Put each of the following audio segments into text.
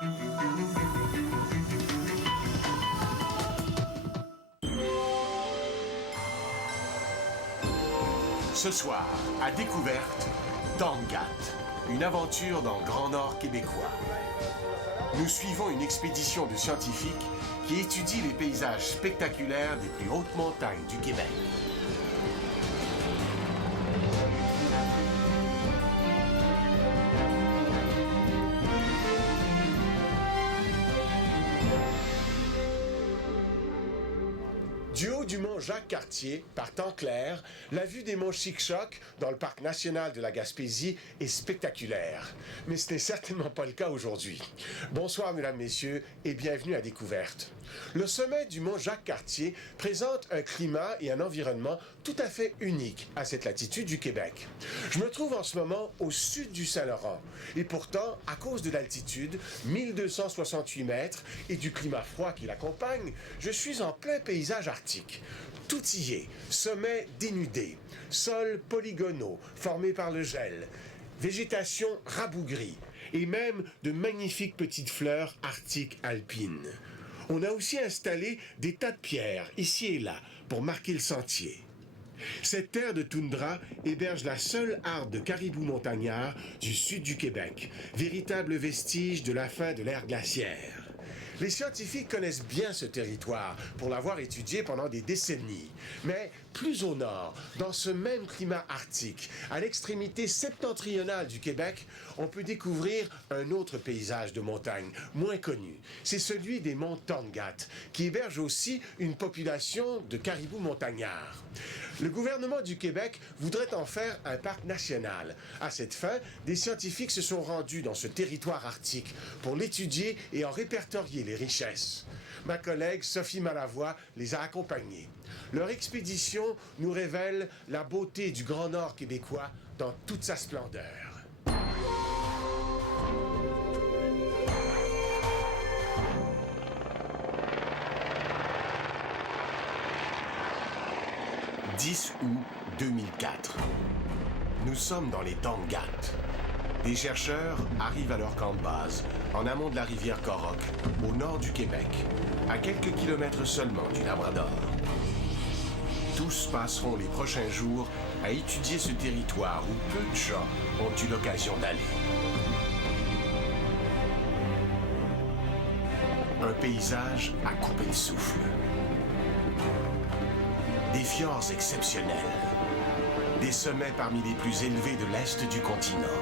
Ce soir, à Découverte, Tangat, une aventure dans le Grand Nord québécois. Nous suivons une expédition de scientifiques qui étudie les paysages spectaculaires des plus hautes montagnes du Québec. Du haut du mont Jacques-Cartier, par temps clair, la vue des monts Chic-Choc dans le parc national de la Gaspésie est spectaculaire. Mais ce n'est certainement pas le cas aujourd'hui. Bonsoir, mesdames, messieurs, et bienvenue à Découverte. Le sommet du mont Jacques-Cartier présente un climat et un environnement tout à fait unique à cette latitude du Québec. Je me trouve en ce moment au sud du Saint-Laurent. Et pourtant, à cause de l'altitude, 1268 mètres, et du climat froid qui l'accompagne, je suis en plein paysage arctique. Tout y est, sommets dénudés, sols polygonaux formés par le gel, végétation rabougrie et même de magnifiques petites fleurs arctiques alpines. On a aussi installé des tas de pierres ici et là pour marquer le sentier. Cette terre de toundra héberge la seule harde de caribous montagnards du sud du Québec, véritable vestige de la fin de l'ère glaciaire. Les scientifiques connaissent bien ce territoire pour l'avoir étudié pendant des décennies. Mais plus au nord, dans ce même climat arctique, à l'extrémité septentrionale du Québec, on peut découvrir un autre paysage de montagne, moins connu. C'est celui des monts Tangat, qui héberge aussi une population de caribous montagnards. Le gouvernement du Québec voudrait en faire un parc national. À cette fin, des scientifiques se sont rendus dans ce territoire arctique pour l'étudier et en répertorier les richesses. Ma collègue Sophie Malavoie les a accompagnés. Leur expédition nous révèle la beauté du Grand Nord québécois dans toute sa splendeur. « 10 août 2004. Nous sommes dans les Tangat. Des chercheurs arrivent à leur camp de base, en amont de la rivière Coroc, au nord du Québec, à quelques kilomètres seulement du Labrador. Tous passeront les prochains jours à étudier ce territoire où peu de gens ont eu l'occasion d'aller. Un paysage à couper le souffle. Des fjords exceptionnels. Des sommets parmi les plus élevés de l'est du continent.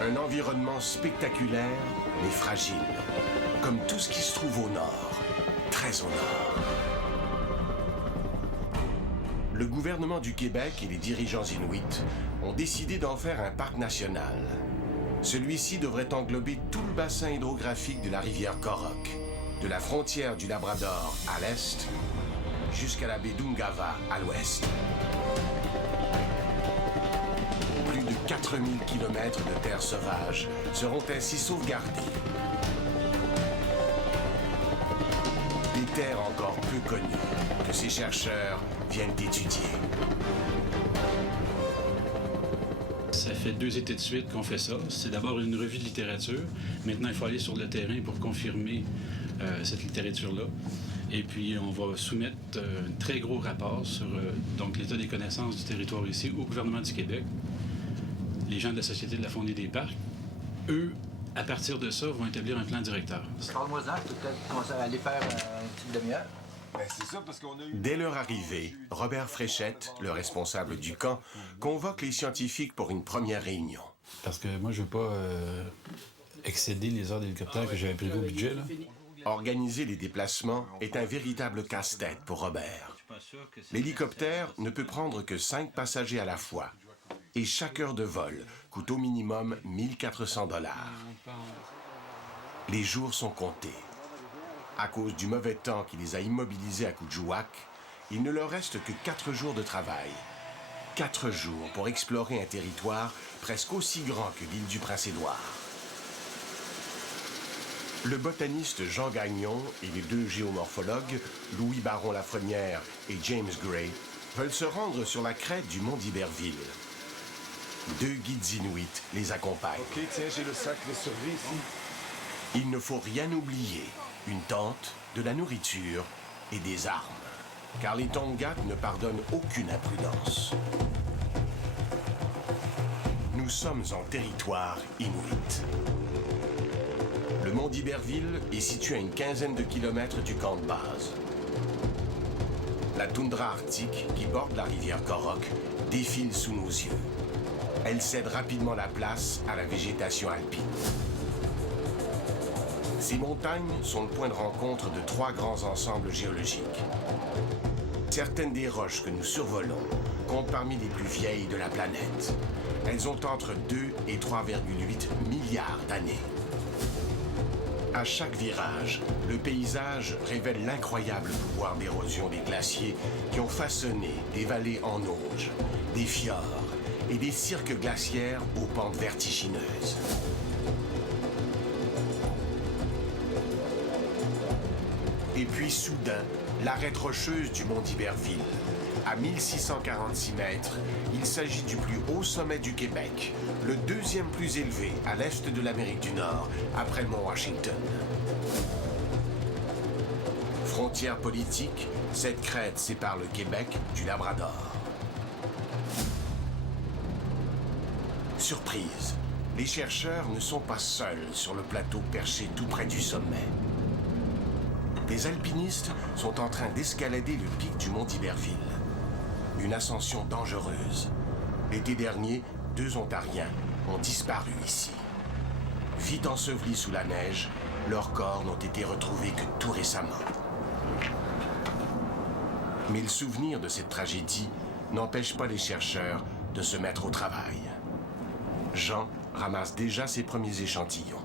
Un environnement spectaculaire, mais fragile, comme tout ce qui se trouve au nord, très au nord. Le gouvernement du Québec et les dirigeants inuits ont décidé d'en faire un parc national. Celui-ci devrait englober tout le bassin hydrographique de la rivière Coroc, de la frontière du Labrador à l'est jusqu'à la baie d'Ungava à l'ouest. Plus de 4000 km de terre sauvage seront ainsi sauvegardés. Des terres encore peu connues que ces chercheurs viennent étudier. Ça fait 2 étés de suite qu'on fait ça. C'est d'abord une revue de littérature. Maintenant, il faut aller sur le terrain pour confirmer cette littérature-là. Et puis, on va soumettre un très gros rapport sur donc l'état des connaissances du territoire ici au gouvernement du Québec. Les gens de la Société de la faune et des parcs, eux, à partir de ça, vont établir un plan directeur. Parle-moi-en, tu peux peut-être commencer à aller faire une petite demi-heure. C'est ça, parce qu'on a eu... Dès leur arrivée, Robert Fréchette, le responsable du camp, convoque les scientifiques pour une première réunion. Parce que moi, je veux pas excéder les heures d'hélicoptère que j'avais prévu au budget, là. Organiser les déplacements est un véritable casse-tête pour Robert. L'hélicoptère ne peut prendre que 5 passagers à la fois. Et chaque heure de vol coûte au minimum 1400 $. Les jours sont comptés. À cause du mauvais temps qui les a immobilisés à Kuujjuaq, il ne leur reste que 4 jours de travail. 4 jours pour explorer un territoire presque aussi grand que l'île du Prince-Édouard. Le botaniste Jean Gagnon et les 2 géomorphologues, Louis Baron-Lafrenière et James Gray, veulent se rendre sur la crête du mont d'Iberville. 2 guides inuits les accompagnent. OK, tiens, j'ai le sac de survie ici. Il ne faut rien oublier. Une tente, de la nourriture et des armes. Car les Tongaat ne pardonnent aucune imprudence. Nous sommes en territoire inuit. Le mont d'Iberville est situé à une quinzaine de kilomètres du camp de base. La toundra arctique qui borde la rivière Korok défile sous nos yeux. Elle cède rapidement la place à la végétation alpine. Ces montagnes sont le point de rencontre de 3 grands ensembles géologiques. Certaines des roches que nous survolons comptent parmi les plus vieilles de la planète. Elles ont entre 2 et 3,8 milliards d'années. À chaque virage, le paysage révèle l'incroyable pouvoir d'érosion des glaciers qui ont façonné des vallées en auge, des fjords et des cirques glaciaires aux pentes vertigineuses. Et puis soudain, l'arête rocheuse du mont d'Iberville. À 1646 mètres, il s'agit du plus haut sommet du Québec, le 2e plus élevé à l'est de l'Amérique du Nord, après le mont Washington. Frontière politique, cette crête sépare le Québec du Labrador. Surprise, les chercheurs ne sont pas seuls sur le plateau perché tout près du sommet. Les alpinistes sont en train d'escalader le pic du mont d'Iberville. Une ascension dangereuse. L'été dernier, 2 Ontariens ont disparu ici. Vite ensevelis sous la neige, leurs corps n'ont été retrouvés que tout récemment. Mais le souvenir de cette tragédie n'empêche pas les chercheurs de se mettre au travail. Jean ramasse déjà ses premiers échantillons.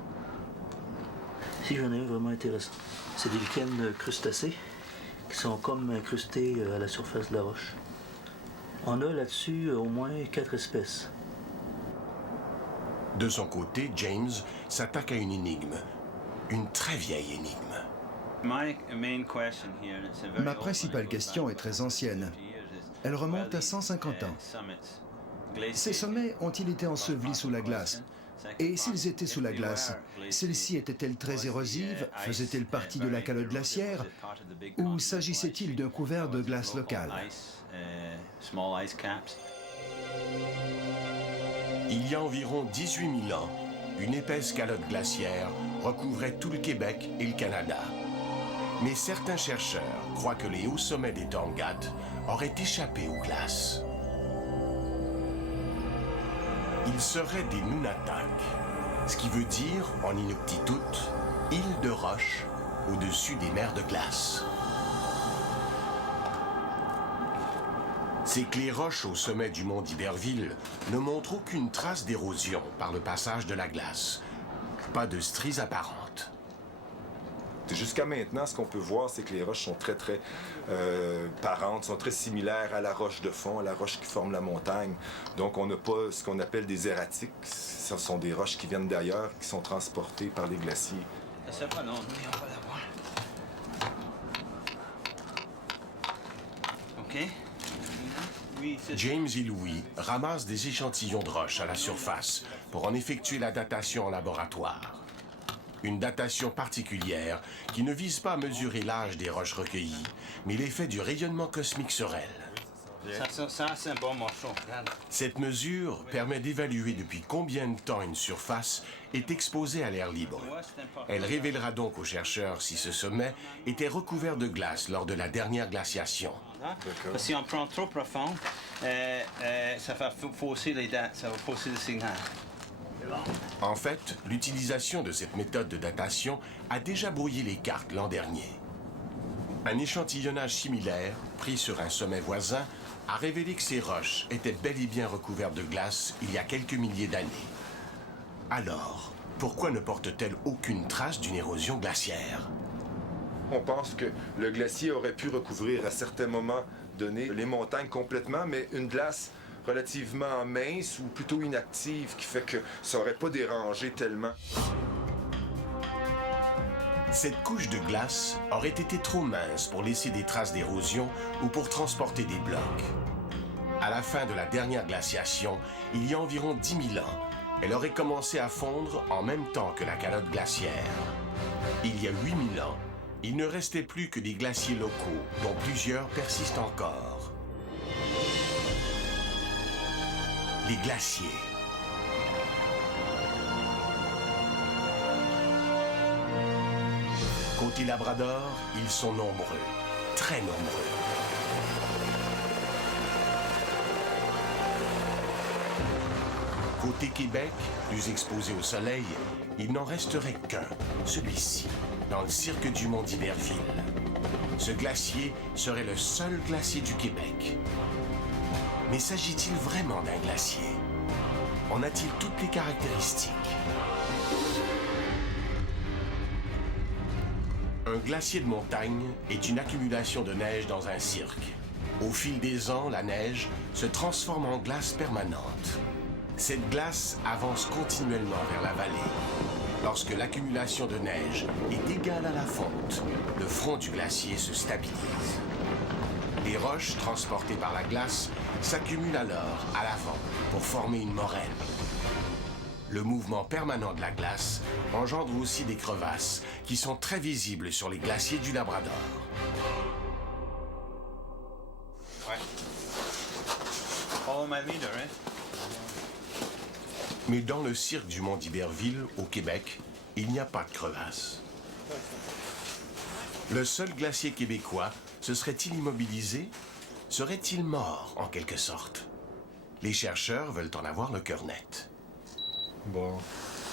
Si j'en ai un vraiment intéressant. C'est des lichens crustacés qui sont comme incrustés à la surface de la roche. On a là-dessus au moins 4 espèces. De son côté, James s'attaque à une énigme. Une très vieille énigme. Ma principale question est très ancienne. Elle remonte à 150 ans. Ces sommets ont-ils été ensevelis sous la glace? Et s'ils étaient sous la glace, celle-ci était-elle très érosive? Faisait-elle partie de la calotte glaciaire? Ou s'agissait-il d'un couvert de glace locale? Il y a environ 18 000 ans, une épaisse calotte glaciaire recouvrait tout le Québec et le Canada. Mais certains chercheurs croient que les hauts sommets des Tongaat auraient échappé aux glaces. Ils seraient des Nunatak, ce qui veut dire, en inuktitut, île de roche au-dessus des mers de glace. C'est que les roches au sommet du mont d'Iberville ne montrent aucune trace d'érosion par le passage de la glace. Pas de stries apparentes. Jusqu'à maintenant, ce qu'on peut voir, c'est que les roches sont très parentes, sont très similaires à la roche de fond, à la roche qui forme la montagne. Donc, on n'a pas ce qu'on appelle des erratiques. Ce sont des roches qui viennent d'ailleurs, qui sont transportées par les glaciers. Ça pas long, mais on va la voir. OK. Oui, James et Louis ramassent des échantillons de roches à la surface pour en effectuer la datation en laboratoire. Une datation particulière qui ne vise pas à mesurer l'âge des roches recueillies, mais l'effet du rayonnement cosmique sur elles. Ça c'est un bon morceau. Regarde. Cette mesure permet d'évaluer depuis combien de temps une surface est exposée à l'air libre. Elle révélera donc aux chercheurs si ce sommet était recouvert de glace lors de la dernière glaciation. Parce que si on prend trop profond, ça va fausser les dates, ça va fausser le signal. En fait, l'utilisation de cette méthode de datation a déjà brouillé les cartes l'an dernier. Un échantillonnage similaire, pris sur un sommet voisin, a révélé que ces roches étaient bel et bien recouvertes de glace il y a quelques milliers d'années. Alors, pourquoi ne portent-elles aucune trace d'une érosion glaciaire? On pense que le glacier aurait pu recouvrir à certains moments donnés les montagnes complètement, mais une glace relativement mince ou plutôt inactive qui fait que ça n'aurait pas dérangé tellement. Cette couche de glace aurait été trop mince pour laisser des traces d'érosion ou pour transporter des blocs. À la fin de la dernière glaciation, il y a environ 10 000 ans, elle aurait commencé à fondre en même temps que la calotte glaciaire. Il y a 8 000 ans, il ne restait plus que des glaciers locaux, dont plusieurs persistent encore. Les glaciers. Côté Labrador, ils sont nombreux, très nombreux. Côté Québec, plus exposé au soleil, il n'en resterait qu'un, celui-ci, dans le cirque du Mont d'Iberville. Ce glacier serait le seul glacier du Québec. Mais s'agit-il vraiment d'un glacier? En a-t-il toutes les caractéristiques? Un glacier de montagne est une accumulation de neige dans un cirque. Au fil des ans, la neige se transforme en glace permanente. Cette glace avance continuellement vers la vallée. Lorsque l'accumulation de neige est égale à la fonte, le front du glacier se stabilise. Les roches transportées par la glace s'accumulent alors à l'avant pour former une moraine. Le mouvement permanent de la glace engendre aussi des crevasses qui sont très visibles sur les glaciers du Labrador. Ouais. Follow my leader, hein? Mais dans le cirque du Mont d'Iberville, au Québec, il n'y a pas de crevasses. Le seul glacier québécois se serait-il immobilisé? Serait-il mort, en quelque sorte? Les chercheurs veulent en avoir le cœur net. Bon,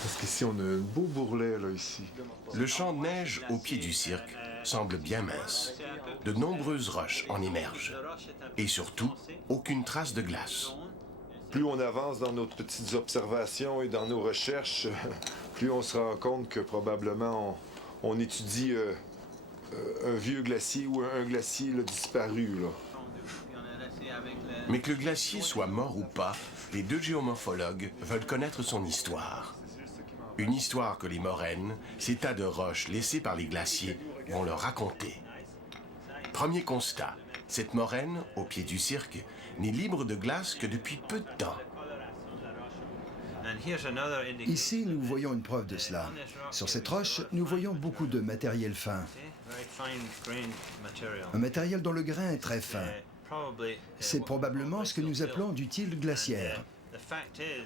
parce qu'ici, on a un beau bourrelet, là, ici. Le champ de neige au pied du cirque semble bien mince. De nombreuses roches en émergent. Et surtout, aucune trace de glace. Plus on avance dans nos petites observations et dans nos recherches, plus on se rend compte que probablement on étudie un vieux glacier ou un glacier là, disparu. Là. Mais que le glacier soit mort ou pas, les deux géomorphologues veulent connaître son histoire. Une histoire que les moraines, ces tas de roches laissés par les glaciers, vont leur raconter. Premier constat, cette moraine, au pied du cirque, n'est libre de glace que depuis peu de temps. Ici, nous voyons une preuve de cela. Sur cette roche, nous voyons beaucoup de matériel fin. Un matériel dont le grain est très fin. C'est probablement ce que nous appelons du till glaciaire.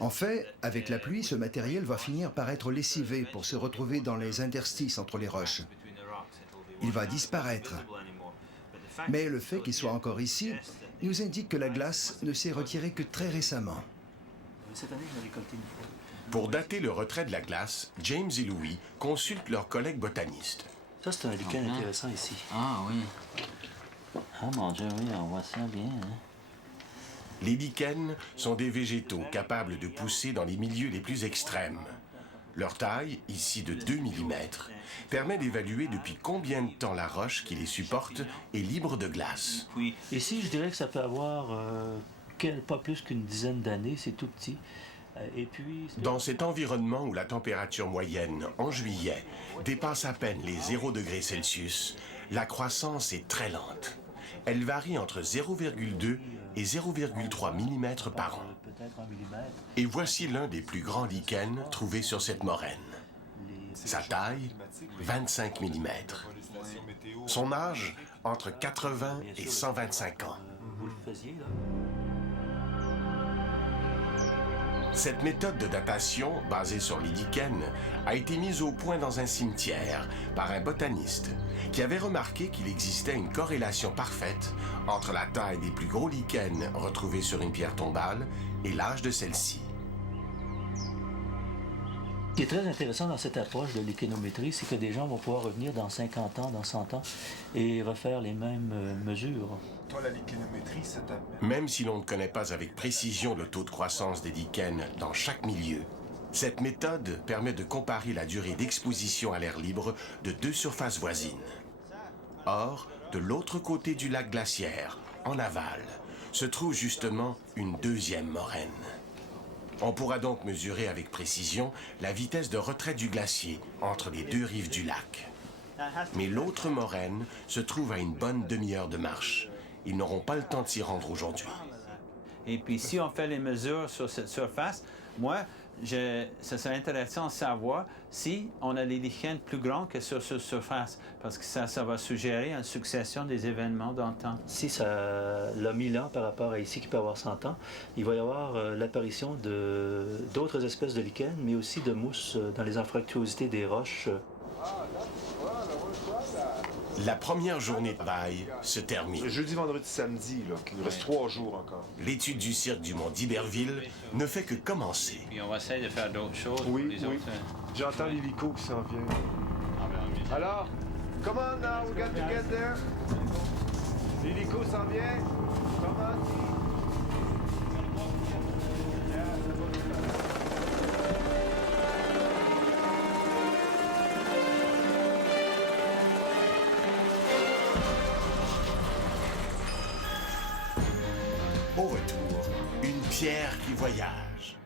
En fait, avec la pluie, ce matériel va finir par être lessivé pour se retrouver dans les interstices entre les roches. Il va disparaître. Mais le fait qu'il soit encore ici nous indique que la glace ne s'est retirée que très récemment. Pour dater le retrait de la glace, James et Louis consultent leurs collègues botanistes. Ça, c'est un lichen intéressant ici. Ah oui. Ah mon Dieu, oui, on voit ça bien. Hein? Les lichens sont des végétaux capables de pousser dans les milieux les plus extrêmes. Leur taille, ici de 2 mm, permet d'évaluer depuis combien de temps la roche qui les supporte est libre de glace. Ici, je dirais que ça peut avoir pas plus qu'une dizaine d'années, c'est tout petit. Et puis, dans cet environnement où la température moyenne, en juillet, dépasse à peine les 0 degrés Celsius, la croissance est très lente. Elle varie entre 0,2 et 0,3 mm par an. Et voici l'un des plus grands lichens trouvés sur cette moraine. Sa taille, 25 mm. Son âge, entre 80 et 125 ans. Vous le faisiez, là? Cette méthode de datation, basée sur les lichens, a été mise au point dans un cimetière par un botaniste qui avait remarqué qu'il existait une corrélation parfaite entre la taille des plus gros lichens retrouvés sur une pierre tombale et l'âge de celle-ci. Ce qui est très intéressant dans cette approche de l'économétrie, c'est que des gens vont pouvoir revenir dans 50 ans, dans 100 ans, et refaire les mêmes mesures. Toi, la lichenométrie, c'est ta... Même si l'on ne connaît pas avec précision le taux de croissance des lichens dans chaque milieu, cette méthode permet de comparer la durée d'exposition à l'air libre de deux surfaces voisines. Or, de l'autre côté du lac glaciaire, en aval, se trouve justement une deuxième moraine. On pourra donc mesurer avec précision la vitesse de retrait du glacier entre les deux rives du lac. Mais l'autre moraine se trouve à une bonne demi-heure de marche. Ils n'auront pas le temps de s'y rendre aujourd'hui. Et puis si on fait les mesures sur cette surface, ça serait intéressant de savoir si on a des lichens plus grands que sur cette surface, parce que ça va suggérer une succession des événements dans le temps. Si ça a 1000 ans par rapport à ici qui peut avoir 100 ans, il va y avoir l'apparition d'autres espèces de lichens, mais aussi de mousse dans les anfractuosités des roches. La première journée de travail se termine. Jeudi, vendredi, samedi, là, il nous reste 3 jours encore. L'étude du cirque du Mont d'Iberville ne fait que commencer. Puis on va essayer de faire d'autres choses. Oui, pour les oui. autres. J'entends l'hélico qui s'en vient. Alors, come on now, we got to get there. L'hélico s'en vient. Come on. Au retour, une pierre qui voyage.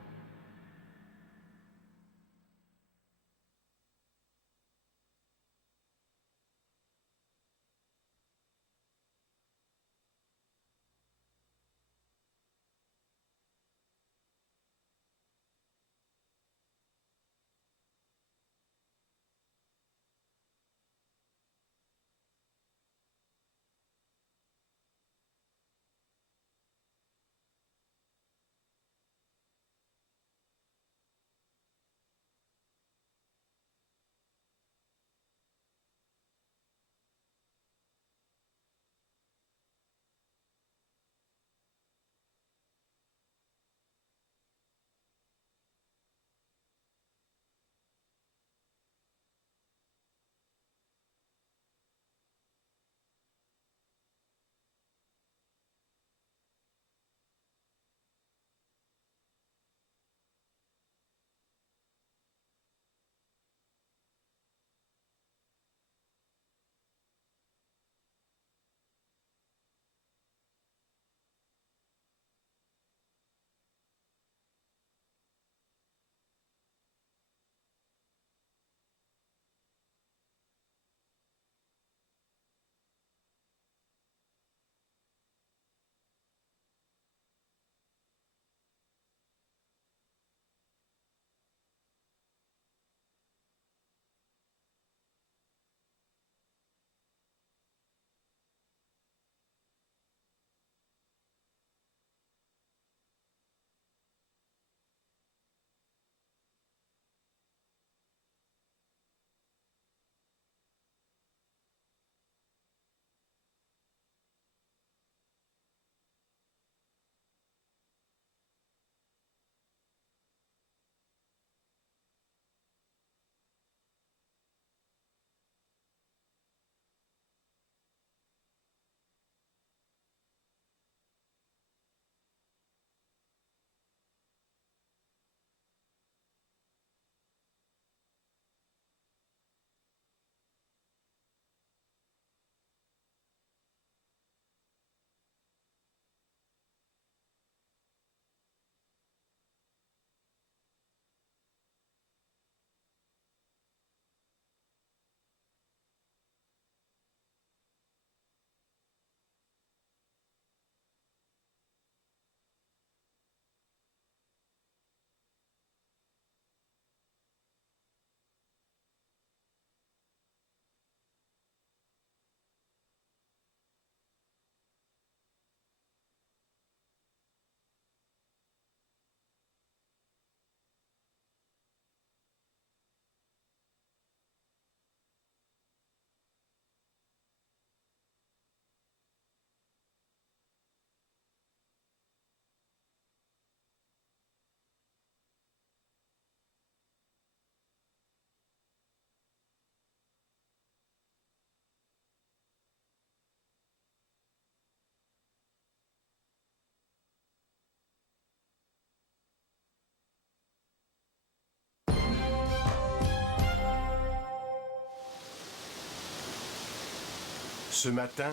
Ce matin,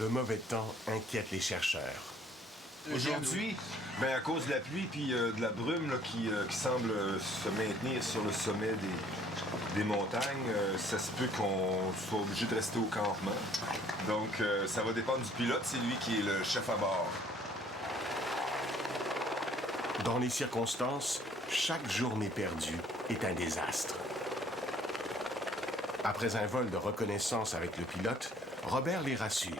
le mauvais temps inquiète les chercheurs. Aujourd'hui, à cause de la pluie puis de la brume là, qui semble se maintenir sur le sommet des montagnes, ça se peut qu'on soit obligé de rester au campement. Donc, ça va dépendre du pilote, c'est lui qui est le chef à bord. Dans les circonstances, chaque journée perdue est un désastre. Après un vol de reconnaissance avec le pilote, Robert les rassure.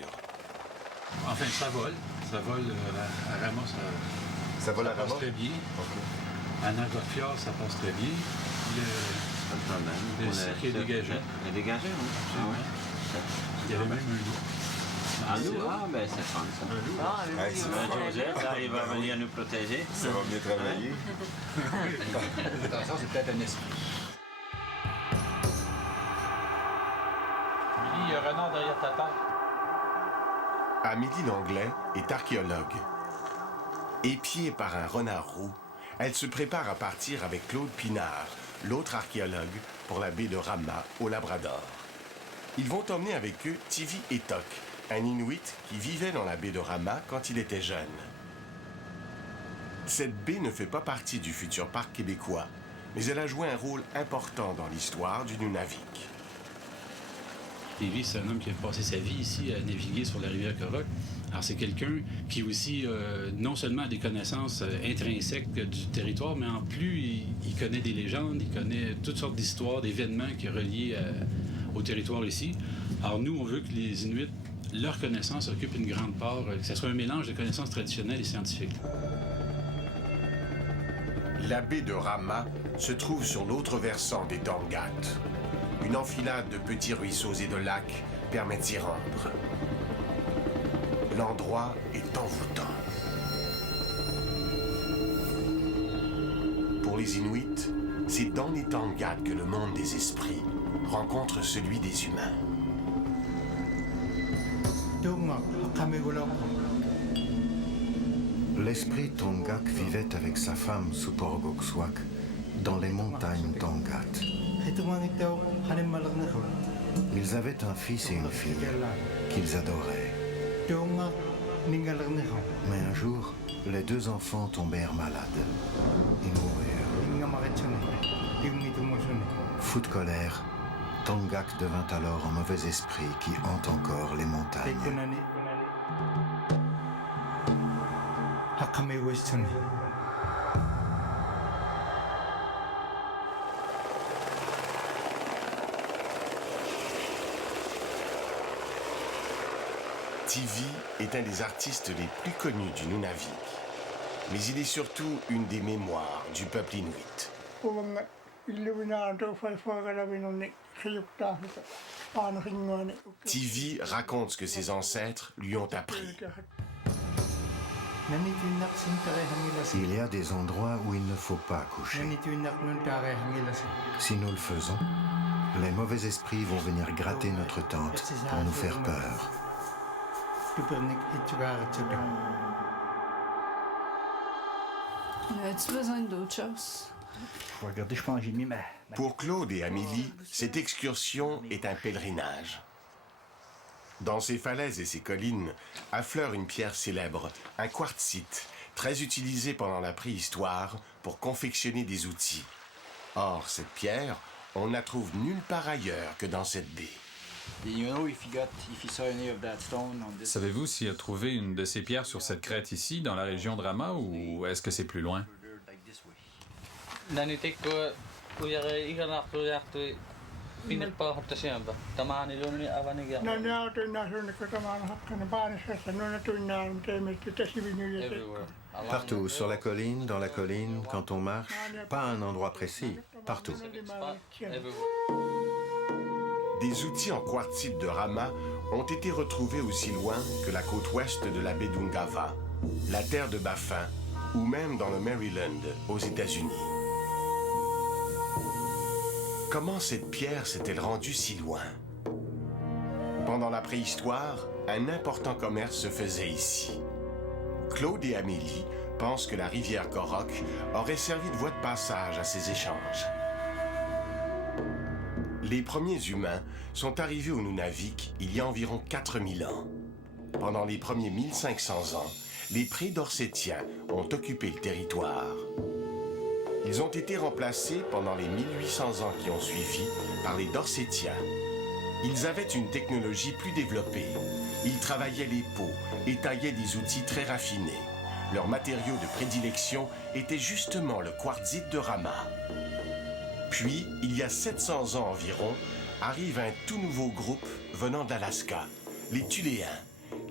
Enfin, ça vole à Rama, Ça vole à passe Rama? très bien. À Nagotfjord, ça passe très bien. Le site qui est dégagé. Il est dégagé, oui. Il y avait même un loup. Un loup? Ah, ben c'est fun, ça. Hey, c'est fun. Joseph, là, il va venir nous protéger. Ça va bien travailler. Attention, c'est peut-être un esprit. Billy, il y a un renard derrière ta tête. Amélie Langlais est archéologue. Épiée par un renard roux, elle se prépare à partir avec Claude Pinard, l'autre archéologue, pour la baie de Rama, au Labrador. Ils vont emmener avec eux Tivi Etok, un Inuit qui vivait dans la baie de Rama quand il était jeune. Cette baie ne fait pas partie du futur parc québécois, mais elle a joué un rôle important dans l'histoire du Nunavik. Tivi, c'est un homme qui a passé sa vie ici à naviguer sur la rivière Korok. Alors, c'est quelqu'un qui aussi, non seulement a des connaissances intrinsèques du territoire, mais en plus, il connaît des légendes, il connaît toutes sortes d'histoires, d'événements qui sont reliés au territoire ici. Alors, nous, on veut que les Inuits, leur connaissance occupe une grande part, que ce soit un mélange de connaissances traditionnelles et scientifiques. La baie de Rama se trouve sur l'autre versant des Dangat. Une enfilade de petits ruisseaux et de lacs permet d'y rendre. L'endroit est envoûtant. Pour les Inuits, c'est dans les Dangat que le monde des esprits rencontre celui des humains. L'esprit Tongak vivait avec sa femme Suporgokswak dans les montagnes Dangat. Ils avaient un fils et une fille qu'ils adoraient. Mais un jour, les deux enfants tombèrent malades. Ils moururent. Fou de colère, Tongak devint alors un mauvais esprit qui hante encore les montagnes. Tivi est un des artistes les plus connus du Nunavik. Mais il est surtout une des mémoires du peuple inuit. Tivi raconte ce que ses ancêtres lui ont appris. Il y a des endroits où il ne faut pas coucher. Si nous le faisons, les mauvais esprits vont venir gratter notre tente pour nous faire peur. As-tu besoin d'autre chose? Regardez, je pense que j'ai mis ma... Pour Claude et Amélie, cette excursion est un pèlerinage. Dans ces falaises et ces collines affleure une pierre célèbre, un quartzite, très utilisé pendant la préhistoire pour confectionner des outils. Or, cette pierre, on ne la trouve nulle part ailleurs que dans cette baie. Savez-vous s'il a trouvé une de ces pierres sur cette crête ici, dans la région de Rama, ou est-ce que c'est plus loin? Partout, sur la colline, dans la colline, quand on marche, pas à un endroit précis, partout. Des outils en quartzite de Rama ont été retrouvés aussi loin que la côte ouest de la baie d'Ungava, la terre de Baffin, ou même dans le Maryland, aux États-Unis. Comment cette pierre s'est-elle rendue si loin? Pendant la préhistoire, un important commerce se faisait ici. Claude et Amélie pensent que la rivière Korok aurait servi de voie de passage à ces échanges. Les premiers humains sont arrivés au Nunavik il y a environ 4000 ans. Pendant les premiers 1500 ans, les pré-Dorsétiens ont occupé le territoire. Ils ont été remplacés pendant les 1800 ans qui ont suivi par les Dorsétiens. Ils avaient une technologie plus développée. Ils travaillaient les peaux et taillaient des outils très raffinés. leur matériau de prédilection était justement le quartzite de Rama. Puis, il y a 700 ans environ, arrive un tout nouveau groupe venant d'Alaska, les Tuléens.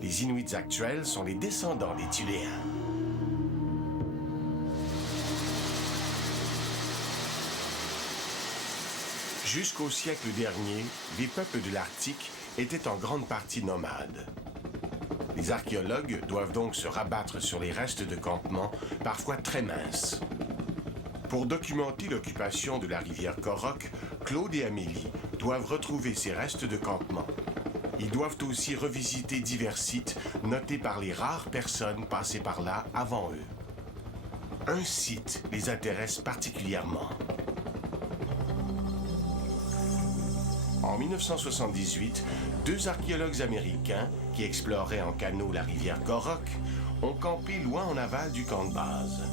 Les Inuits actuels sont les descendants des Tuléens. Jusqu'au siècle dernier, les peuples de l'Arctique étaient en grande partie nomades. Les archéologues doivent donc se rabattre sur les restes de campements, parfois très minces. Pour documenter l'occupation de la rivière Korok, Claude et Amélie doivent retrouver ces restes de campements. Ils doivent aussi revisiter divers sites notés par les rares personnes passées par là avant eux. Un site les intéresse particulièrement. En 1978, deux archéologues américains qui exploraient en canot la rivière Korok ont campé loin en aval du camp de base.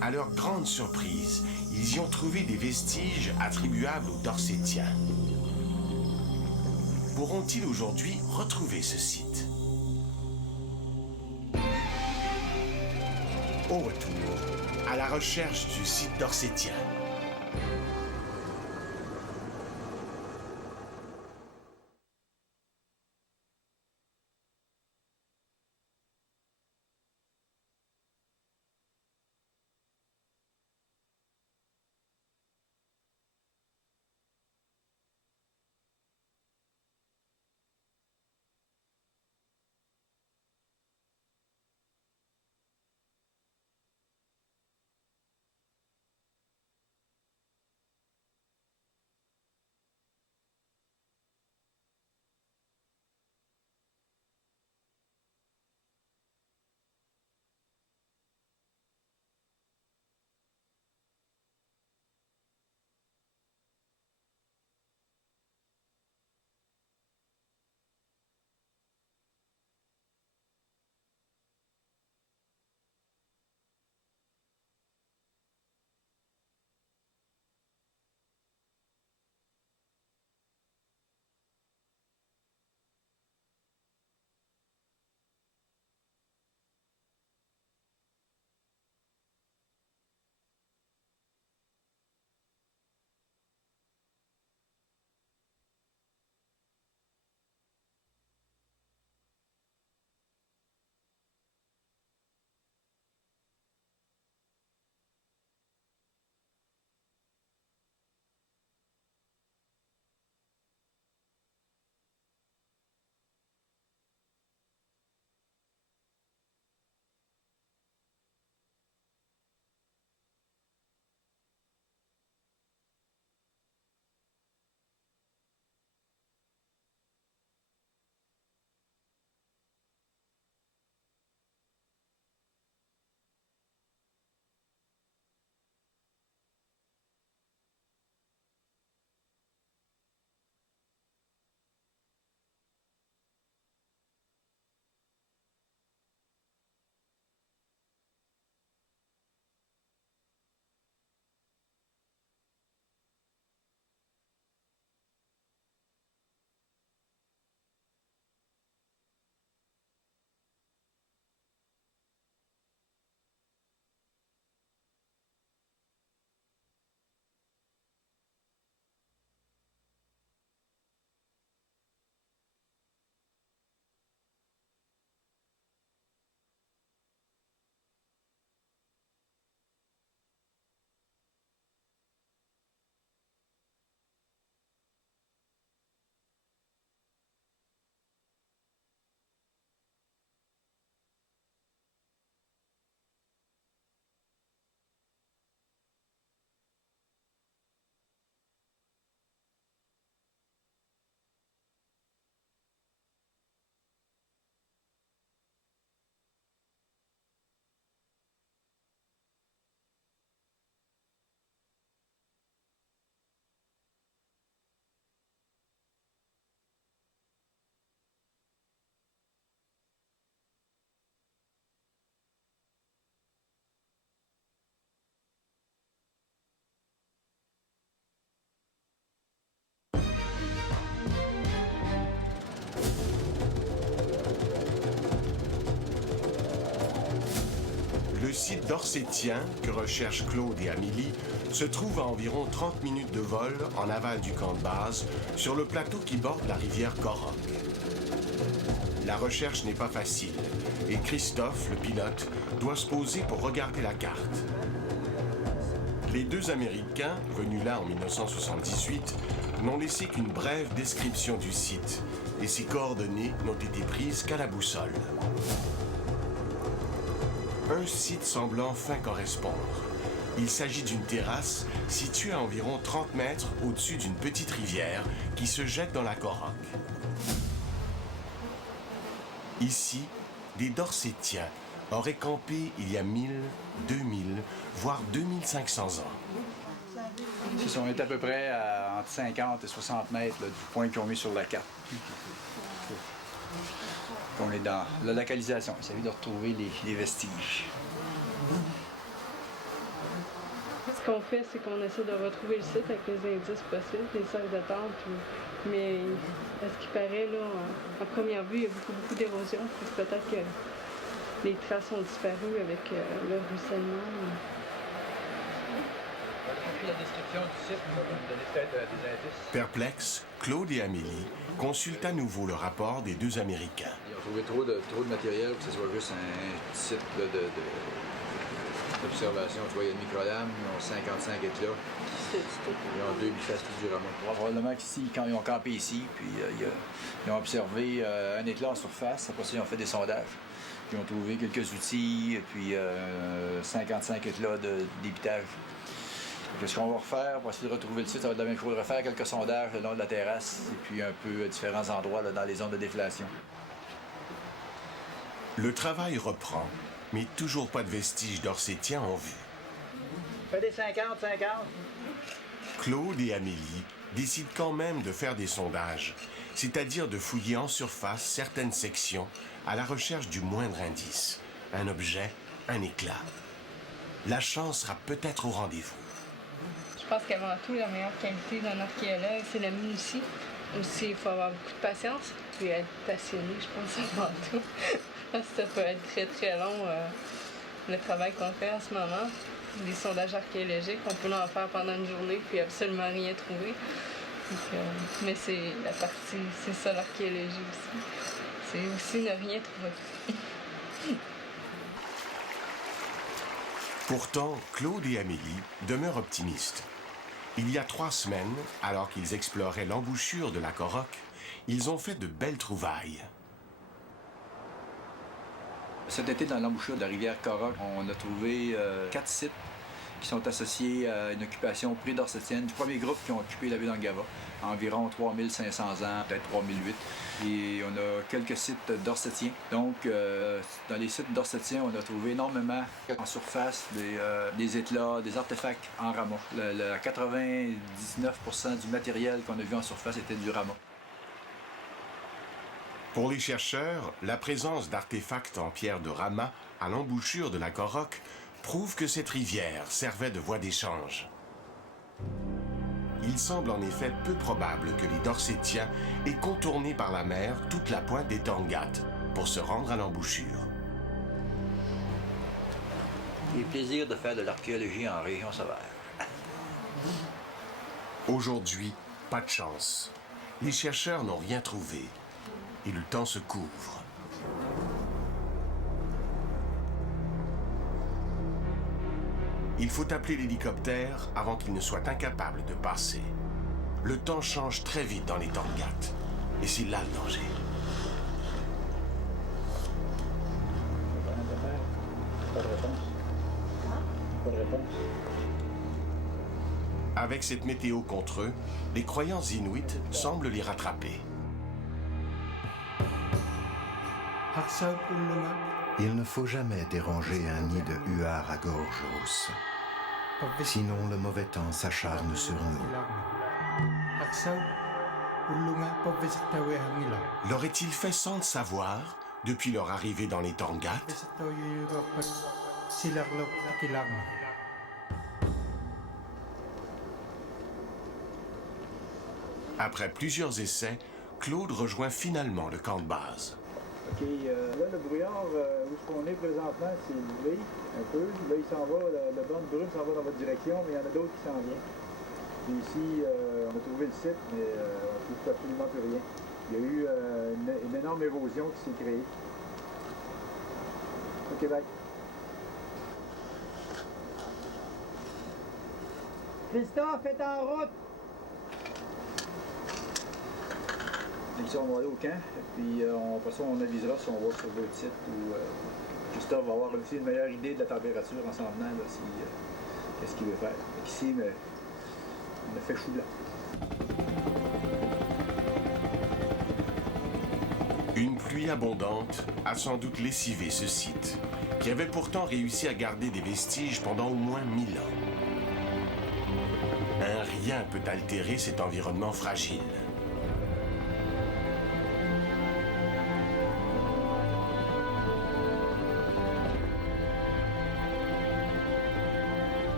À leur grande surprise, ils y ont trouvé des vestiges attribuables aux Dorsétiens. Pourront-ils aujourd'hui retrouver ce site? Au retour, à la recherche du site dorsétien. site dorsétien que recherchent Claude et Amélie se trouve à environ 30 minutes de vol en aval du camp de base, sur le plateau qui borde la rivière Korok. La recherche n'est pas facile et Christophe, le pilote, doit se poser pour regarder la carte. Les deux Américains, venus là en 1978, n'ont laissé qu'une brève description du site et ses coordonnées n'ont été prises qu'à la boussole. Un site semble enfin correspondre. Il s'agit d'une terrasse située à environ 30 mètres au-dessus d'une petite rivière qui se jette dans la Korok. Ici, des Dorsétiens auraient campé il y a 1000, 2000, voire 2500 ans. On est à peu près à entre 50 et 60 mètres là, du point qu'ils ont mis sur la carte. On est dans la localisation. Il s'agit de retrouver les vestiges. Ce qu'on fait, c'est qu'on essaie de retrouver le site avec les indices possibles, les sacs de tente. Mais à ce qui paraît, là, à première vue, il y a beaucoup d'érosion. Peut-être que les traces ont disparu avec le ruissellement. La description du site nous donner peut-être des indices. Perplexes, Claude et Amélie consultent à nouveau le rapport des deux Américains. Ils ont trouvé trop de matériel pour que ce soit juste un site d'observation. Tu vois, il y a une microlame, ils ont 55 éclats. Ils ont 2 bifastes du rameau. Probablement qu'ici, quand ils ont campé ici, puis ils ont observé un éclat en surface. Après ça, ils ont fait des sondages. Ils ont trouvé quelques outils, et puis 55 éclats d'ébitage. Ce qu'on va refaire pour essayer de retrouver le site, ça va être la même chose. Refaire quelques sondages le long de la terrasse et puis un peu à différents endroits là, dans les zones de déflation. Le travail reprend, mais toujours pas de vestiges dorsétiens en vue. Fais des 50. Claude et Amélie décident quand même de faire des sondages, c'est-à-dire de fouiller en surface certaines sections à la recherche du moindre indice. Un objet, un éclat. La chance sera peut-être au rendez-vous. Je pense qu'avant tout, la meilleure qualité d'un archéologue, c'est la minutie. Aussi, il faut avoir beaucoup de patience, puis être passionné, je pense, avant tout. Parce que ça peut être très, très long, le travail qu'on fait en ce moment. Des sondages archéologiques, on peut en faire pendant une journée, puis absolument rien trouver. Donc, mais c'est la partie, c'est ça l'archéologie aussi. C'est aussi ne rien trouver. Pourtant, Claude et Amélie demeurent optimistes. Il y a 3 semaines, alors qu'ils exploraient l'embouchure de la Korok, ils ont fait de belles trouvailles. Cet été, dans l'embouchure de la rivière Korok, on a trouvé 4 sites qui sont associés à une occupation pré-dorsétienne du premier groupe qui ont occupé la ville d'Angava, environ 3500 ans, peut-être 3008. Et on a quelques sites dorsétiens. Donc, dans les sites dorsétiens, on a trouvé énormément en surface des éclats, des artefacts en ramas. 99% du matériel qu'on a vu en surface était du ramas. Pour les chercheurs, la présence d'artefacts en pierre de Rama à l'embouchure de la Korok prouve que cette rivière servait de voie d'échange. Il semble en effet peu probable que les Dorsétiens aient contourné par la mer toute la pointe des Tongat pour se rendre à l'embouchure. Il est plaisir de faire de l'archéologie en région sauvage. Aujourd'hui, pas de chance. Les chercheurs n'ont rien trouvé et le temps se couvre. Il faut appeler l'hélicoptère avant qu'il ne soit incapable de passer. Le temps change très vite dans les Tongat, et c'est là le danger. Pas de réponse. Avec cette météo contre eux, les croyants inuits semblent les rattraper. Il ne faut jamais déranger un nid de huard à gorge rousse. Sinon, le mauvais temps s'acharne sur nous. Leur est-il fait sans le savoir depuis leur arrivée dans les Tongat? Après plusieurs essais, Claude rejoint finalement le camp de base. OK, là, le brouillard, où on est présentement, c'est levé un peu. Là, il s'en va, le banc de brume s'en va dans votre direction, mais il y en a d'autres qui s'en viennent. Puis ici, on a trouvé le site, mais on ne trouve absolument plus rien. Il y a eu une énorme érosion qui s'est créée. OK, bye. Christophe est en route! Ici, on va aller au camp, puis après ça, on avisera si on va sur d'autres sites où Christophe va avoir aussi une meilleure idée de la température en s'en venant, là, si, qu'est-ce qu'il veut faire. Donc ici, mais, on a fait chou blanc. Une pluie abondante a sans doute lessivé ce site, qui avait pourtant réussi à garder des vestiges pendant au moins 1000 ans. Un rien peut altérer cet environnement fragile.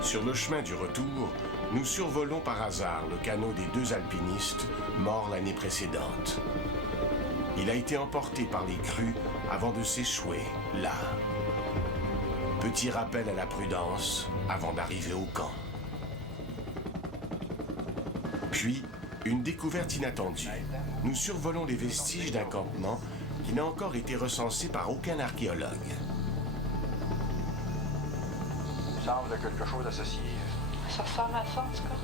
Sur le chemin du retour, nous survolons par hasard le canot des 2 alpinistes morts l'année précédente. Il a été emporté par les crues avant de s'échouer là. Petit rappel à la prudence avant d'arriver au camp. Puis, une découverte inattendue. Nous survolons les vestiges d'un campement qui n'a encore été recensé par aucun archéologue. Il semble quelque chose associé. Ça ressemble à ça, en tout cas.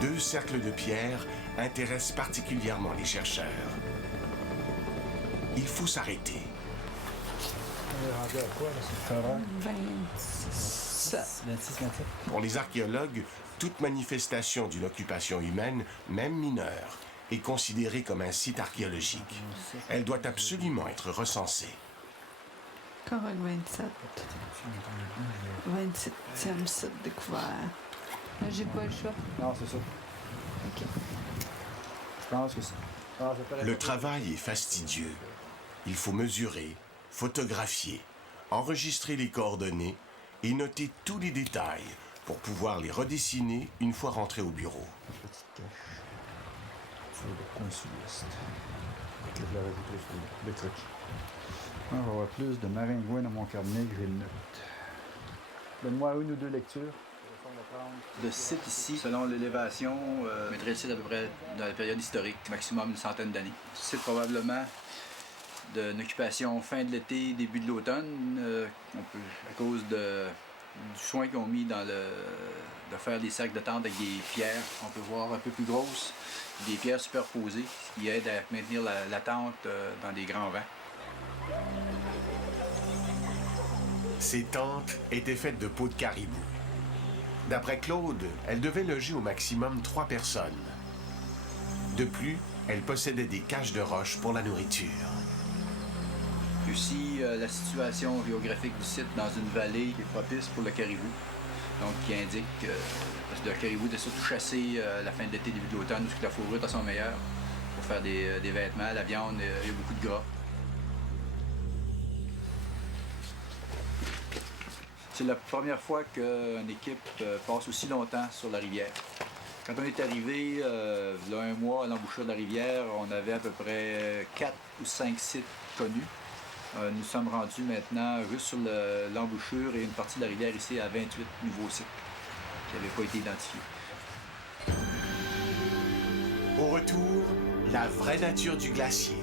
2 cercles de pierre intéressent particulièrement les chercheurs. Il faut s'arrêter. On est rendu à quoi, là? 26. Pour les archéologues, toute manifestation d'une occupation humaine, même mineure, est considérée comme un site archéologique. Elle doit absolument être recensée. Correct, 27. 27e site découvert. Là, j'ai pas le choix. Non, c'est ça. OK. Je pense que c'est... Le travail est fastidieux. Il faut mesurer, photographier, enregistrer les coordonnées et noter tous les détails pour pouvoir les redessiner une fois rentré au bureau. Petite cache sur le coin sud-ouest. Avec le rajouter sur le truc. Moi, je vais avoir plus de maringouin dans mon carnet que j'ai le note. Donne-moi 1 ou 2 lectures. Le site ici, selon l'élévation, mettrait le site à peu près dans la période historique, maximum une centaine d'années. C'est probablement d'une occupation fin de l'été, début de l'automne, à cause du soin qu'ils ont mis dans de faire des sacs de tente avec des pierres, on peut voir un peu plus grosses, des pierres superposées, ce qui aide à maintenir la tente dans des grands vents. Ces tentes étaient faites de peaux de caribou. D'après Claude, elles devaient loger au maximum 3 personnes. De plus, elles possédaient des caches de roche pour la nourriture. Aussi, la situation géographique du site dans une vallée qui est propice pour le caribou. Donc, qui indique parce que le caribou était surtout chassé à la fin de l'été, début de l'automne, où la fourrure est à son meilleur pour faire des vêtements. La viande, il y a beaucoup de gras. C'est la première fois qu'une équipe passe aussi longtemps sur la rivière. Quand on est arrivé, il y a 1 mois, à l'embouchure de la rivière, on avait à peu près 4 ou 5 sites connus. Nous sommes rendus maintenant juste sur l'embouchure et une partie de la rivière ici à 28 nouveaux sites qui n'avaient pas été identifiés. Au retour, la vraie nature du glacier.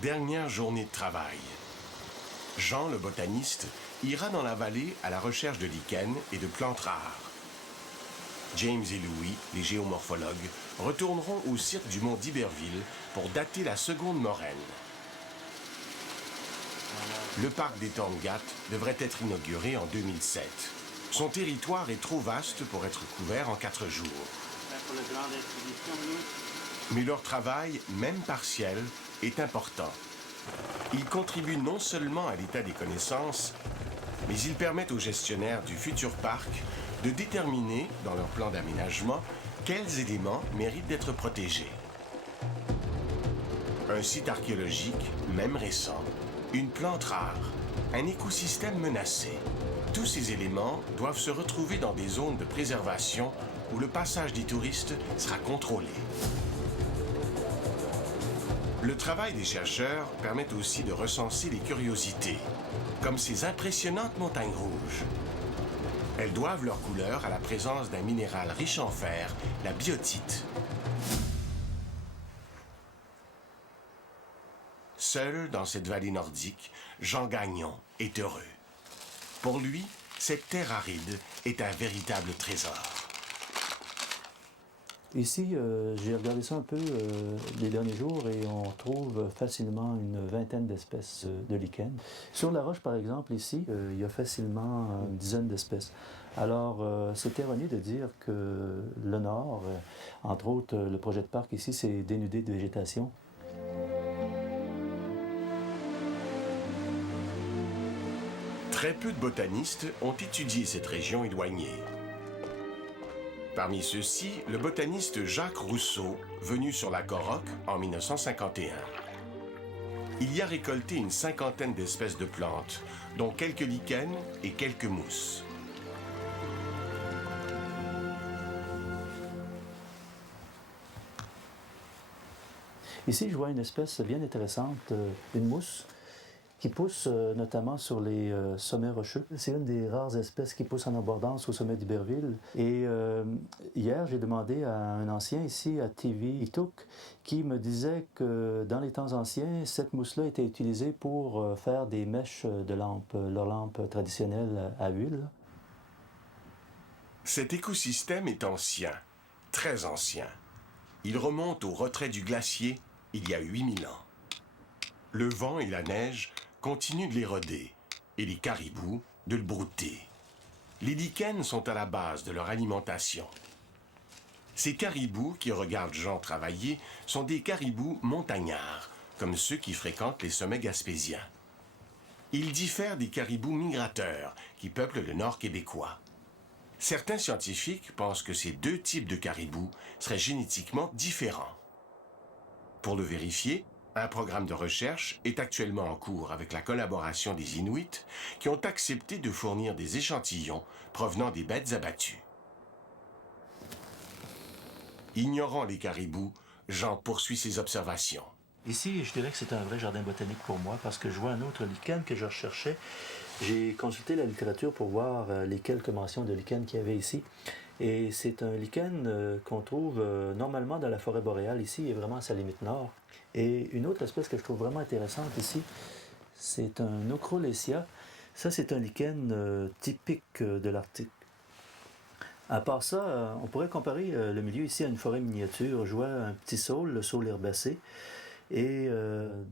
dernière journée de travail. Jean, le botaniste, ira dans la vallée à la recherche de lichens et de plantes rares. James et Louis, les géomorphologues, retourneront au cirque du mont d'Iberville pour dater la seconde moraine. Le parc des Tongaat devrait être inauguré en 2007. Son territoire est trop vaste pour être couvert en 4 jours. Mais leur travail, même partiel, est important. Ils contribuent non seulement à l'état des connaissances, mais ils permettent aux gestionnaires du futur parc de déterminer, dans leur plan d'aménagement, quels éléments méritent d'être protégés. Un site archéologique, même récent, une plante rare, un écosystème menacé. Tous ces éléments doivent se retrouver dans des zones de préservation où le passage des touristes sera contrôlé. Le travail des chercheurs permet aussi de recenser les curiosités, comme ces impressionnantes montagnes rouges. Elles doivent leur couleur à la présence d'un minéral riche en fer, la biotite. Seul dans cette vallée nordique, Jean Gagnon est heureux. Pour lui, cette terre aride est un véritable trésor. Ici, j'ai regardé ça un peu les derniers jours et on trouve facilement une vingtaine d'espèces de lichens. Sur la roche, par exemple, ici, il y a facilement une dizaine d'espèces. Alors, c'est erroné de dire que le nord, entre autres, le projet de parc ici, c'est dénudé de végétation. Très peu de botanistes ont étudié cette région éloignée. Parmi ceux-ci, le botaniste Jacques Rousseau, venu sur la Coroque en 1951. Il y a récolté une cinquantaine d'espèces de plantes, dont quelques lichens et quelques mousses. Ici, je vois une espèce bien intéressante, une mousse, qui pousse notamment sur les sommets rocheux. C'est une des rares espèces qui pousse en abondance au sommet d'Iberville. Et hier, j'ai demandé à un ancien ici, à TV Ituk, qui me disait que dans les temps anciens, cette mousse-là était utilisée pour faire des mèches de lampes, leurs lampes traditionnelles à huile. Cet écosystème est ancien, très ancien. Il remonte au retrait du glacier il y a 8000 ans. Le vent et la neige continuent de l'éroder et les caribous de le brouter. Les lichens sont à la base de leur alimentation. Ces caribous qui regardent Jean travailler sont des caribous montagnards, comme ceux qui fréquentent les sommets gaspésiens. Ils diffèrent des caribous migrateurs qui peuplent le nord québécois. Certains scientifiques pensent que ces deux types de caribous seraient génétiquement différents. Pour le vérifier, un programme de recherche est actuellement en cours avec la collaboration des Inuits qui ont accepté de fournir des échantillons provenant des bêtes abattues. Ignorant les caribous, Jean poursuit ses observations. Ici, je dirais que c'est un vrai jardin botanique pour moi parce que je vois un autre lichen que je recherchais. J'ai consulté la littérature pour voir les quelques mentions de lichens qu'il y avait ici. Et c'est un lichen qu'on trouve normalement dans la forêt boréale ici et vraiment à sa limite nord. Et une autre espèce que je trouve vraiment intéressante ici, c'est un Ochrolessia. Ça, c'est un lichen typique de l'Arctique. À part ça, on pourrait comparer le milieu ici à une forêt miniature. Je vois un petit saule, le saule herbacé. Et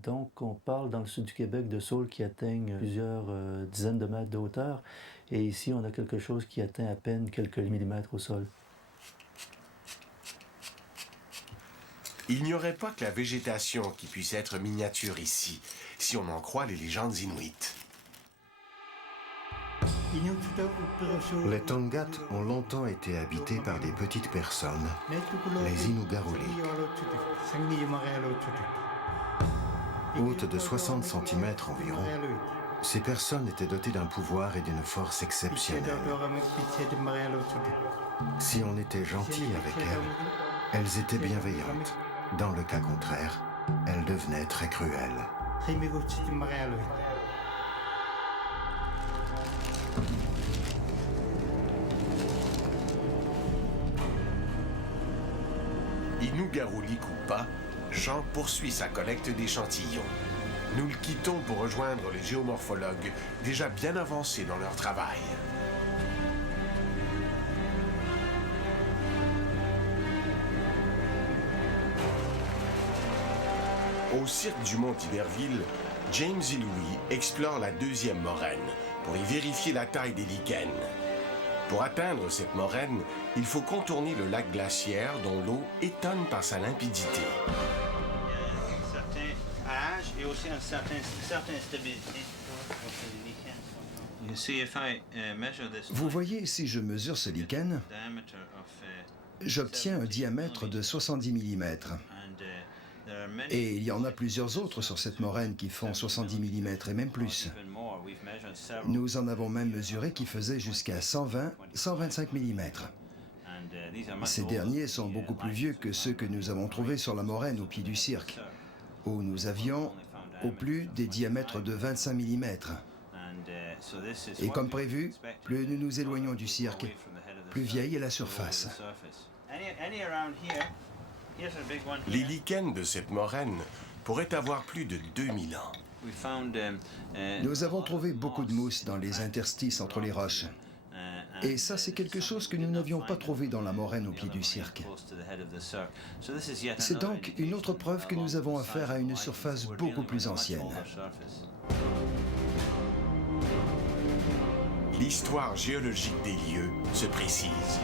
donc, on parle dans le sud du Québec de saules qui atteignent plusieurs dizaines de mètres de hauteur. Et ici, on a quelque chose qui atteint à peine quelques millimètres au sol. Il n'y aurait pas que la végétation qui puisse être miniature ici, si on en croit les légendes inuites. Les Tongaat ont longtemps été habités par des petites personnes, les Inugarulik. Hautes de 60 cm environ, ces personnes étaient dotées d'un pouvoir et d'une force exceptionnelle. Si on était gentil avec elles étaient bienveillantes. Dans le cas contraire, elles devenaient très cruelles. Inugarulik ou pas, Jean poursuit sa collecte d'échantillons. Nous le quittons pour rejoindre les géomorphologues déjà bien avancés dans leur travail. Au cirque du Mont d'Iberville, James et Louis explorent la deuxième moraine pour y vérifier la taille des lichens. Pour atteindre cette moraine, il faut contourner le lac glaciaire dont l'eau étonne par sa limpidité. Un certain âge et aussi une certaine stabilité. Vous voyez, si je mesure ce lichen, j'obtiens un diamètre de 70 mm. Et il y en a plusieurs autres sur cette moraine qui font 70 mm et même plus. Nous en avons même mesuré qui faisaient jusqu'à 120-125 mm. Ces derniers sont beaucoup plus vieux que ceux que nous avons trouvés sur la moraine au pied du cirque, où nous avions au plus des diamètres de 25 mm. Et comme prévu, plus nous nous éloignons du cirque, plus vieille est la surface. Les lichens de cette moraine pourraient avoir plus de 2000 ans. Nous avons trouvé beaucoup de mousse dans les interstices entre les roches. Et ça, c'est quelque chose que nous n'avions pas trouvé dans la moraine au pied du cirque. C'est donc une autre preuve que nous avons affaire à une surface beaucoup plus ancienne. L'histoire géologique des lieux se précise.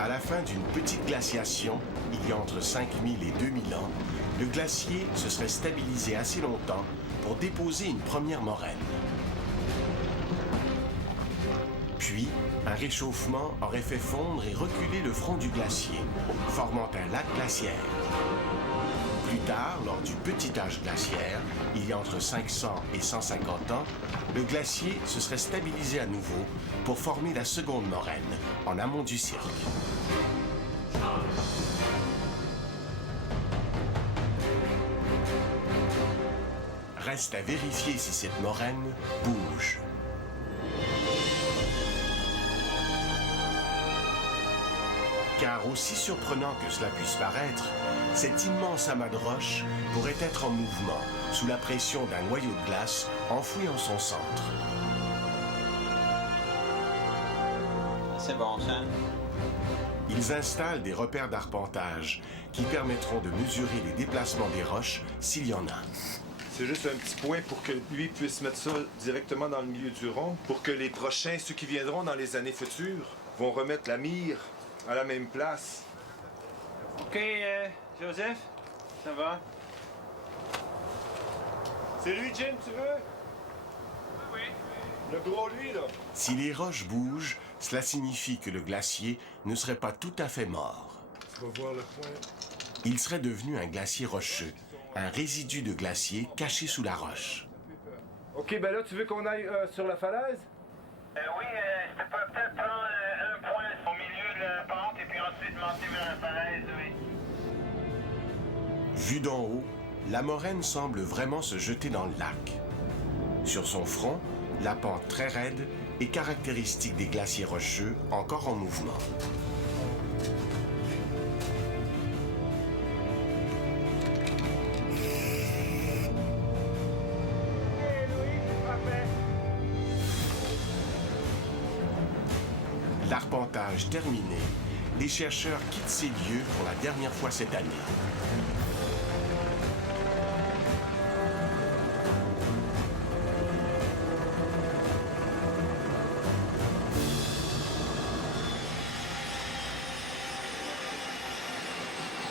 À la fin d'une petite glaciation, il y a entre 5000 et 2000 ans, le glacier se serait stabilisé assez longtemps pour déposer une première moraine. Puis, un réchauffement aurait fait fondre et reculer le front du glacier, formant un lac glaciaire. Plus tard, lors du petit âge glaciaire, il y a entre 500 et 150 ans, le glacier se serait stabilisé à nouveau pour former la seconde moraine, en amont du cirque. Reste à vérifier si cette moraine bouge. Car aussi surprenant que cela puisse paraître, cet immense amas de roches pourrait être en mouvement sous la pression d'un noyau de glace enfoui en son centre. C'est bon, ça. Ils installent des repères d'arpentage qui permettront de mesurer les déplacements des roches s'il y en a. C'est juste un petit point pour que lui puisse mettre ça directement dans le milieu du rond, pour que les prochains, ceux qui viendront dans les années futures, vont remettre la mire à la même place. OK, Joseph, ça va? C'est lui, Jim, tu veux? Oui. Le gros, lui, là. Si les roches bougent, cela signifie que le glacier ne serait pas tout à fait mort. Tu vas voir le point. Il serait devenu un glacier rocheux, un résidu de glacier caché sous la roche. OK, ben là, tu veux qu'on aille sur la falaise? Oui, c'était peut-être prendre un point au milieu de la pente et puis ensuite monter vers la falaise, oui. Vue d'en haut, la moraine semble vraiment se jeter dans le lac. Sur son front, la pente très raide est caractéristique des glaciers rocheux encore en mouvement. L'arpentage terminé, les chercheurs quittent ces lieux pour la dernière fois cette année.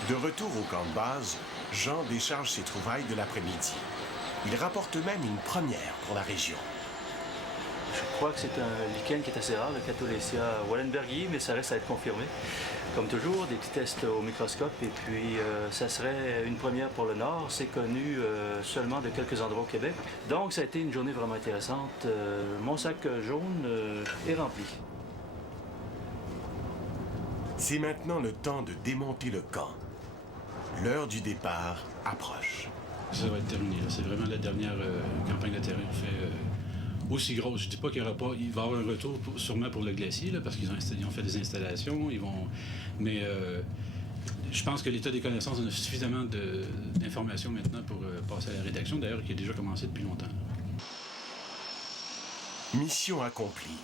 De retour au camp de base, Jean décharge ses trouvailles de l'après-midi. Il rapporte même une première pour la région. Je crois que c'est un lichen qui est assez rare, le Catulecia wallenbergii, mais ça reste à être confirmé. Comme toujours, des petits tests au microscope et puis ça serait une première pour le Nord. C'est connu seulement de quelques endroits au Québec. Donc ça a été une journée vraiment intéressante. Mon sac jaune est rempli. C'est maintenant le temps de démonter le camp. L'heure du départ approche. Ça va être terminé. C'est vraiment la dernière campagne de terrain. On fait aussi grosse. Je dis pas qu'il y aura pas. Il va y avoir un retour sûrement pour le glacier, là, parce qu'ils ont fait des installations. Mais Je pense que l'état des connaissances, on a suffisamment d'informations maintenant pour passer à la rédaction, d'ailleurs, qui a déjà commencé depuis longtemps. Mission accomplie.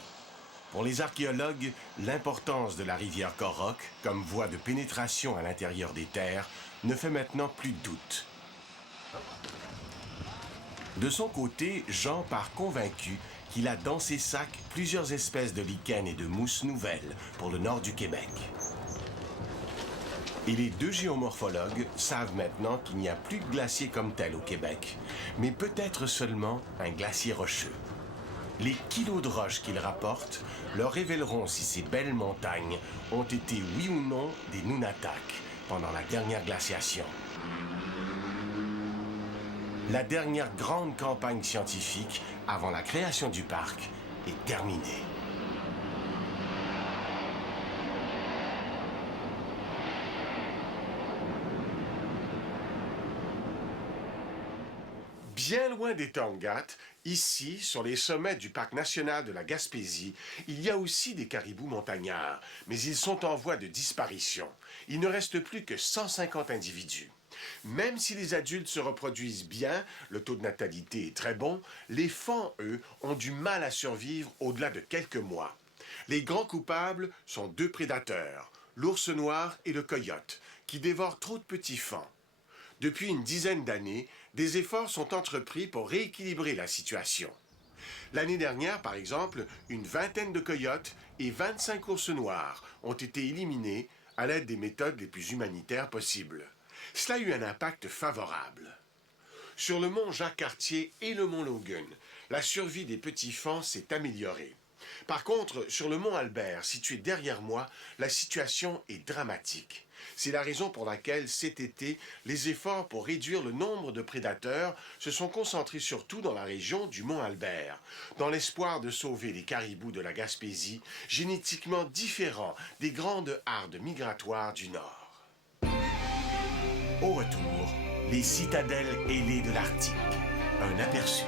Pour les archéologues, l'importance de la rivière Korok comme voie de pénétration à l'intérieur des terres ne fait maintenant plus de doute. De son côté, Jean part convaincu qu'il a dans ses sacs plusieurs espèces de lichens et de mousses nouvelles pour le nord du Québec. Et les deux géomorphologues savent maintenant qu'il n'y a plus de glacier comme tel au Québec, mais peut-être seulement un glacier rocheux. Les kilos de roches qu'ils rapportent leur révéleront si ces belles montagnes ont été, oui ou non, des Nunatak pendant la dernière glaciation. La dernière grande campagne scientifique avant la création du parc est terminée. Bien loin des Tongaat, ici, sur les sommets du parc national de la Gaspésie, il y a aussi des caribous montagnards, mais ils sont en voie de disparition. Il ne reste plus que 150 individus. Même si les adultes se reproduisent bien, le taux de natalité est très bon, les faons, eux, ont du mal à survivre au-delà de quelques mois. Les grands coupables sont deux prédateurs, l'ours noir et le coyote, qui dévorent trop de petits faons. Depuis une dizaine d'années, des efforts sont entrepris pour rééquilibrer la situation. L'année dernière, par exemple, une vingtaine de coyotes et 25 ours noirs ont été éliminés à l'aide des méthodes les plus humanitaires possibles. Cela a eu un impact favorable. Sur le mont Jacques-Cartier et le mont Logan, la survie des petits faons s'est améliorée. Par contre, sur le mont Albert, situé derrière moi, la situation est dramatique. C'est la raison pour laquelle, cet été, les efforts pour réduire le nombre de prédateurs se sont concentrés surtout dans la région du mont Albert, dans l'espoir de sauver les caribous de la Gaspésie, génétiquement différents des grandes hardes migratoires du Nord. Au retour, les citadelles ailées de l'Arctique. Un aperçu.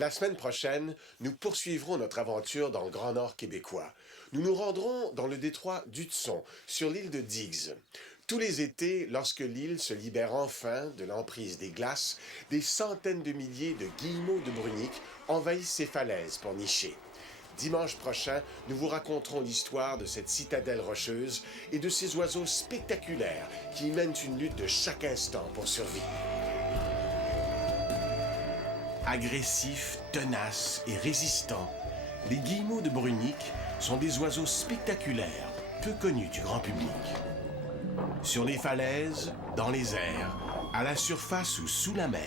La semaine prochaine, nous poursuivrons notre aventure dans le Grand Nord québécois. Nous nous rendrons dans le détroit d'Hudson, sur l'île de Digges. Tous les étés, lorsque l'île se libère enfin de l'emprise des glaces, des centaines de milliers de guillemots de brunique envahissent ces falaises pour nicher. Dimanche prochain, nous vous raconterons l'histoire de cette citadelle rocheuse et de ces oiseaux spectaculaires qui y mènent une lutte de chaque instant pour survivre. Agressifs, tenaces et résistants, les guillemots de brunique sont des oiseaux spectaculaires, peu connus du grand public. Sur les falaises, dans les airs, à la surface ou sous la mer,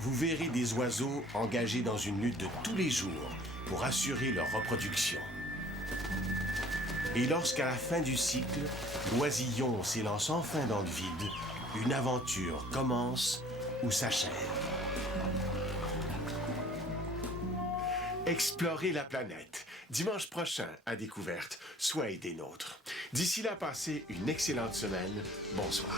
vous verrez des oiseaux engagés dans une lutte de tous les jours pour assurer leur reproduction. Et lorsqu'à la fin du cycle, l'oisillon s'élance enfin dans le vide, une aventure commence ou s'achève. Explorer la planète. Dimanche prochain, à Découverte, soyez des nôtres. D'ici là, passez une excellente semaine. Bonsoir.